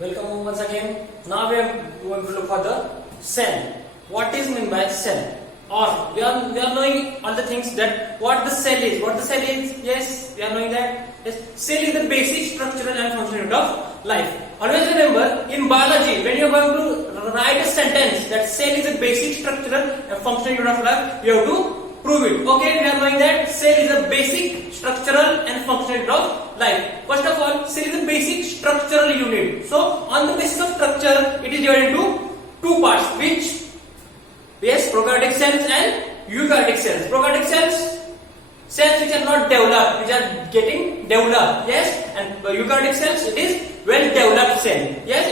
Welcome once again. Now we are going to look for the cell. What is meant by cell? Or we are knowing all the things that what the cell is. What the cell is? Yes, we are knowing that. Yes, cell is the basic structural and functional unit of life. Always remember in biology when you are going to write a sentence that cell is a basic structural and functional unit of life, you have to prove it. Okay, we are knowing that cell is a basic structural and functional unit of life. First of all, cell is a basic structural unit. So, on the basis of structure, it is divided into two parts, which yes, prokaryotic cells and eukaryotic cells. Prokaryotic cells which are not developed, which are getting developed. Yes, and eukaryotic cells, it is well developed cell. Yes,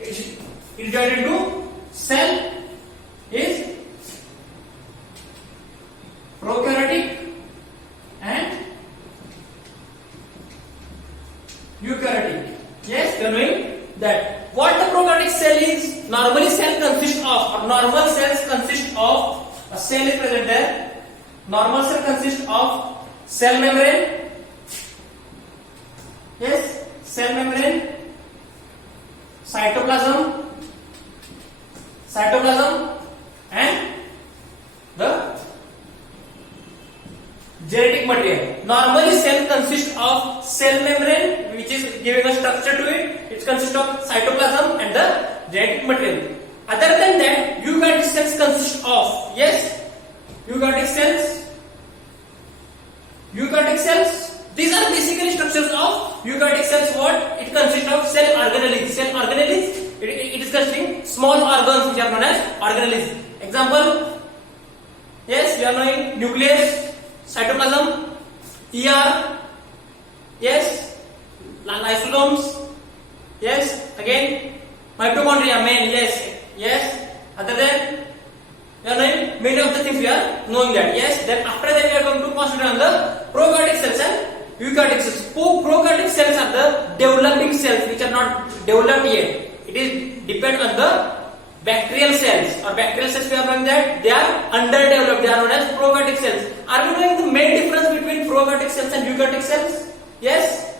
it is divided into cell is prokaryotic and eukaryotic. Yes, you are knowing that what the prokaryotic cell is. Normally cell consists of, or normal cells consist of, a cell is present there. Normal cell consists of cell membrane. Yes, cell membrane, cytoplasm and the genetic material. Normally cell consists of cell membrane, which is giving a structure to it. It consists of cytoplasm and the genetic material. Other than that, eukaryotic cells consist of, yes, eukaryotic cells. These are basically structures of eukaryotic cells. What? It consists of cell organelles. It is consisting small organs which are known as organelles. Example, yes, we are knowing nucleus, cytoplasm, ER, yes, lysosomes, yes, again mitochondria, main, yes. Other than we are knowing many of the things we are knowing that, yes. Then after that we are going to concentrate on the prokaryotic cells and eukaryotic cells. Prokaryotic cells are the developing cells which are not developed yet. It is depend on the bacterial cells, or bacterial cells we are knowing that they are underdeveloped. They are known as prokaryotic cells. Are we knowing the main difference between prokaryotic cells and eukaryotic cells? Yes?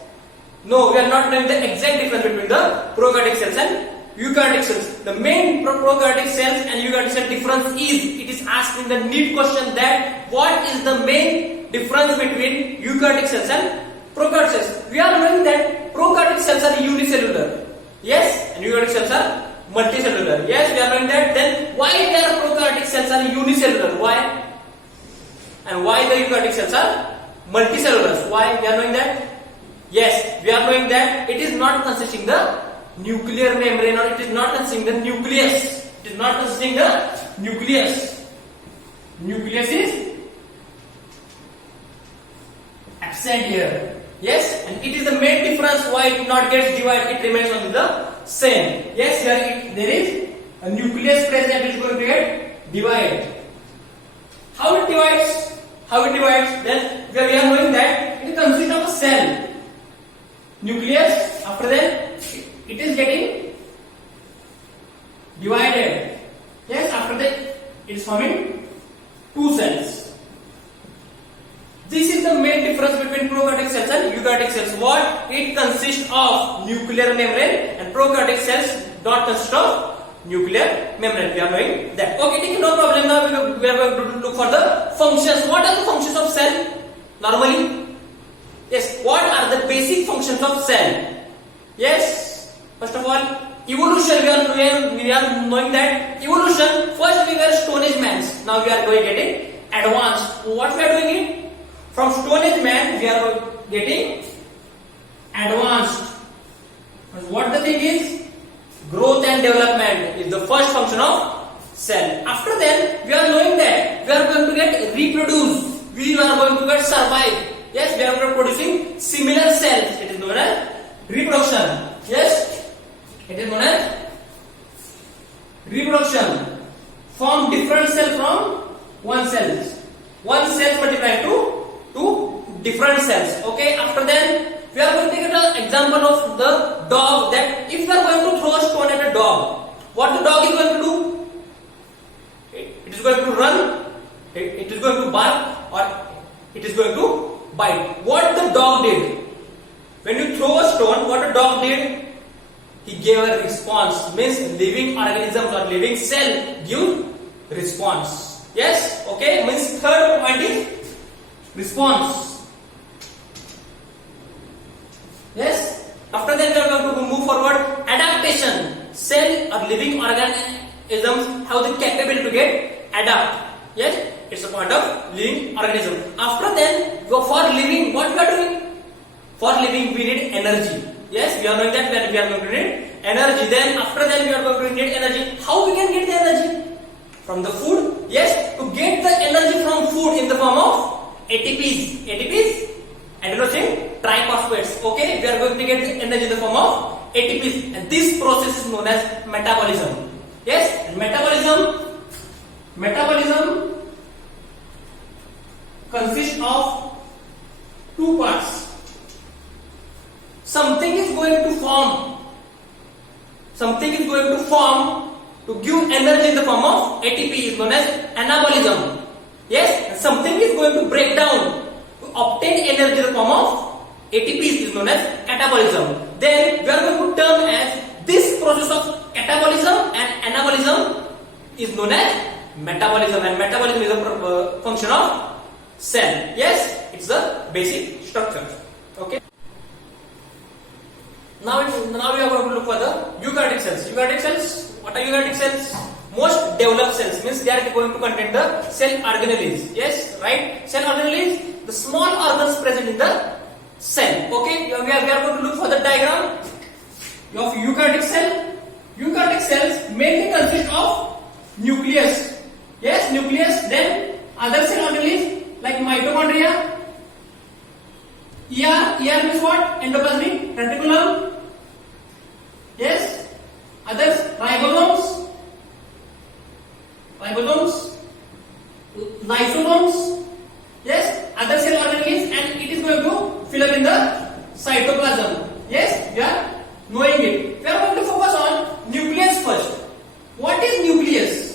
No, we are not knowing the exact difference between the prokaryotic cells and eukaryotic cells. The main prokaryotic cells and eukaryotic cell difference is, it is asked in the NEET question that what is the main difference between eukaryotic cells and prokaryotic cells. We are knowing that prokaryotic cells are unicellular. Yes, and eukaryotic cells are multicellular. Yes, we are knowing that. Then why their prokaryotic cells are unicellular? Why? And why the eukaryotic cells are multicellular? Why? We are knowing that. Yes, we are knowing that it is not consisting the nuclear membrane, or it is not consisting the nucleus. It is not consisting the nucleus. Nucleus is absent here. Yes, and it is the main difference why it not gets divided. It remains only the same. Yes, here there is a nucleus present which is going to get divided. How it divides? Then we are knowing that it consists of a cell. Nucleus, after that it is getting divided. Yes, after that it is forming two cells. This is the main difference between prokaryotic cells and eukaryotic cells. What? It consists of nuclear membrane, and prokaryotic cells don't consist of nuclear membrane. We are knowing that. Okay, no problem. Now we are going to look for the functions. What are the functions of cell? Normally, yes. What are the basic functions of cell? Yes. First of all, evolution. We are knowing that evolution. First we were Stone Age man. Now we are getting advanced. What we are doing it? From Stone Age man, we are getting advanced. What the thing is? Growth and development is the first function of cell. After that, we are knowing that we are going to get reproduce. We are going to get survive. Yes, we are producing similar cells. It is known as reproduction. Yes, it is known as reproduction. Form different cell from one cell. One cell multiplying to two different cells. Okay, after that we are going to take an example of the dog, that if we are going to throw a stone at a dog, what the dog is going to do? It is going to run, it is going to bark, or it is going to bite. What the dog did? When you throw a stone, what a dog did? he gave a response. Means living organisms or living cell give response. Yes, okay. Means third point is response. Yes. After that we are going to move forward. Adaptation. Cell or living organisms have the capability to get adapt. Yes, it's a part of living organism. After then, for living, what we are doing? For living, we need energy. Yes, we are knowing that we are going to need energy. Then after that, we are going to need energy. How we can get the energy? From the food. Yes, to get the energy from food in the form of ATPs. ATPs, adenosine triphosphates. Okay, we are going to get the energy in the form of ATPs, and this process is known as metabolism. Yes, and metabolism consists of two parts. Something is going to form to give energy in the form of ATP is known as anabolism. Yes, and something is going to break down to obtain energy in the form of ATP is known as catabolism. Then we are going to term as this process of catabolism and anabolism is known as metabolism, and metabolism is a function of cell. Yes, it's the basic structure. Okay. Now we are going to look for the eukaryotic cells. Eukaryotic cells. What are eukaryotic cells? Most developed cells, means they are going to contain the cell organelles. Yes, right. Cell organelles, the small organs present in the cell. Okay. We are going to look for the diagram of eukaryotic cell. Eukaryotic cells mainly consist of nucleus. Yes, nucleus. Then other cell organelles like mitochondria. ER means what? Endoplasmic reticulum. Yes. Others ribosomes, lysosomes. Yes. Other cell organelles, and it is going to fill up in the cytoplasm. Yes. We are knowing it. We are going to focus on nucleus first. What is nucleus?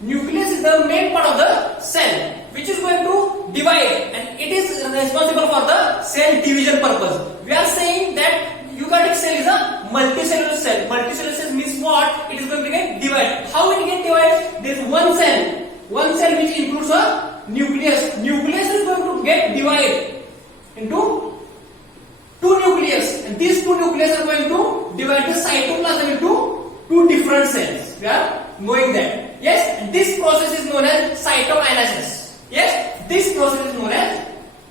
Nucleus is the main part of the cell which is going to divide, and it is responsible for the cell division purpose. We are saying that eukaryotic cell is a multicellular cell. Multicellular cell means what? It is going to get divided. How it get divided? There is one cell which includes a nucleus. Nucleus is going to get divided into two nucleus, and these two nucleus are going to divide the cytoplasm into two different cells. We are knowing that. Yes, and this process is known as cytokinesis. Yes, this process is known as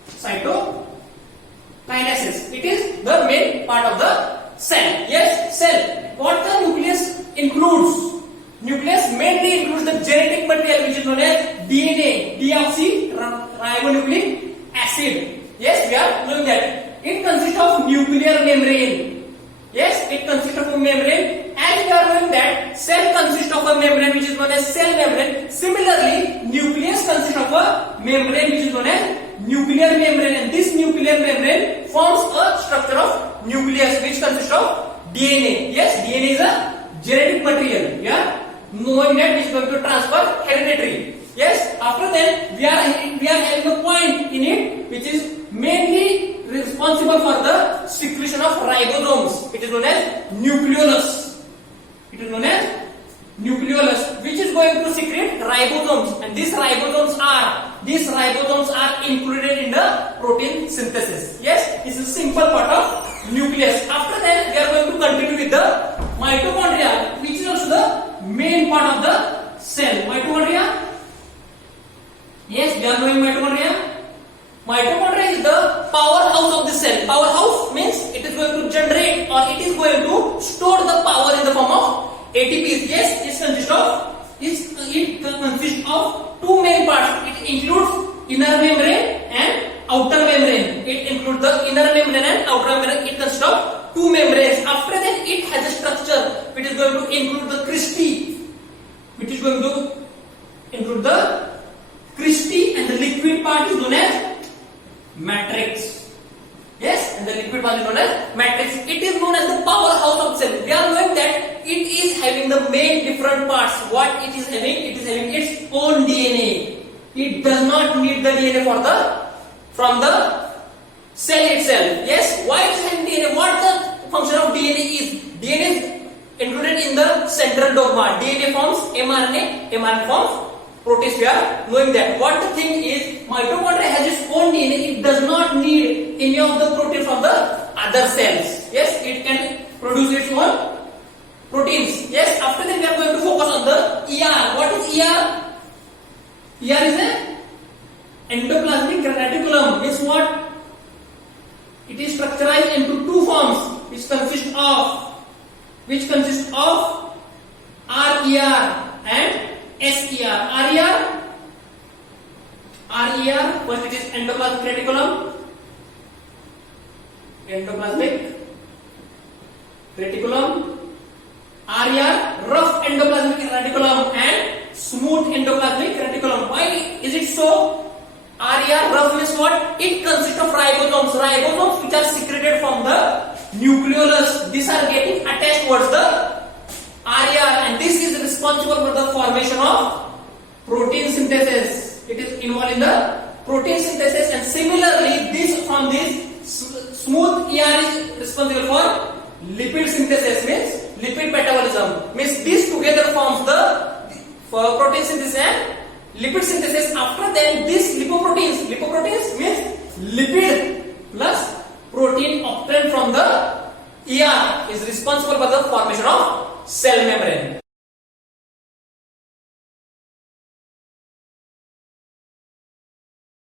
cytokinesis. It is the main part of the cell. Yes, cell. What the nucleus includes? Nucleus mainly includes the genetic material which is known as DNA, deoxyribonucleic acid. Yes, we are knowing that. It consists of nuclear membrane. Yes, it consists of a membrane. As we are knowing that cell consists of a membrane which is known as cell membrane. Similarly, nucleus consists of a membrane which is known as nuclear membrane, and this nuclear membrane forms a structure of nucleus which consists of DNA. Yes, DNA is a genetic material. We are knowing that it is going to transfer hereditary. Yes, after that we are having a point in it which is mainly responsible for the secretion of ribosomes. It is known as nucleolus. It is known as nucleolus, which is going to secrete ribosomes, and these ribosomes are included in the protein synthesis. Yes, this is a simple part of nucleus. After that, we are going to continue with the mitochondria, which is also the main part of the cell. Mitochondria. Yes, we are knowing mitochondria. Mitochondria is the powerhouse of the cell. Powerhouse means it is going to generate, or it is going to store the power in the form of ATPs. Yes, it consists of two main parts. It includes inner membrane and outer membrane. It includes the inner membrane and outer membrane. It consists of two membranes. After that, it has a structure which is going to include the cristae, and the liquid part is known as matrix. Yes, and the liquid part is known as matrix. It is known as the powerhouse of cell. We are knowing that it is having the main different parts. What it is having? It is having its own DNA. It does not need the DNA from the cell itself. Yes, why it is having DNA? What the function of DNA DNA forms mRNA, mRNA forms proteins. We are knowing that. What the thing is, mitochondria has its own DNA. It does not need any of the protein from the other cells. Yes, it can produce its own proteins. Yes, after that we are going to focus on the ER. What is ER? ER is a endoplasmic reticulum. Means what? It is structured into two forms, which consist of RER and SER. RER, first it is endoplasmic reticulum. RER, rough endoplasmic reticulum, and smooth endoplasmic reticulum. Why is it so? RER, rough means what? It consists of ribosomes which are secreted from the nucleolus. These are getting attached towards the RER, and this is responsible for the formation of protein synthesis. It is involved in the protein synthesis, and similarly, smooth ER is responsible for lipid synthesis, means lipid metabolism. Means these together forms the protein synthesis and lipid synthesis. After then, these lipoproteins means lipid plus protein obtained from the ER is responsible for the formation of cell membrane.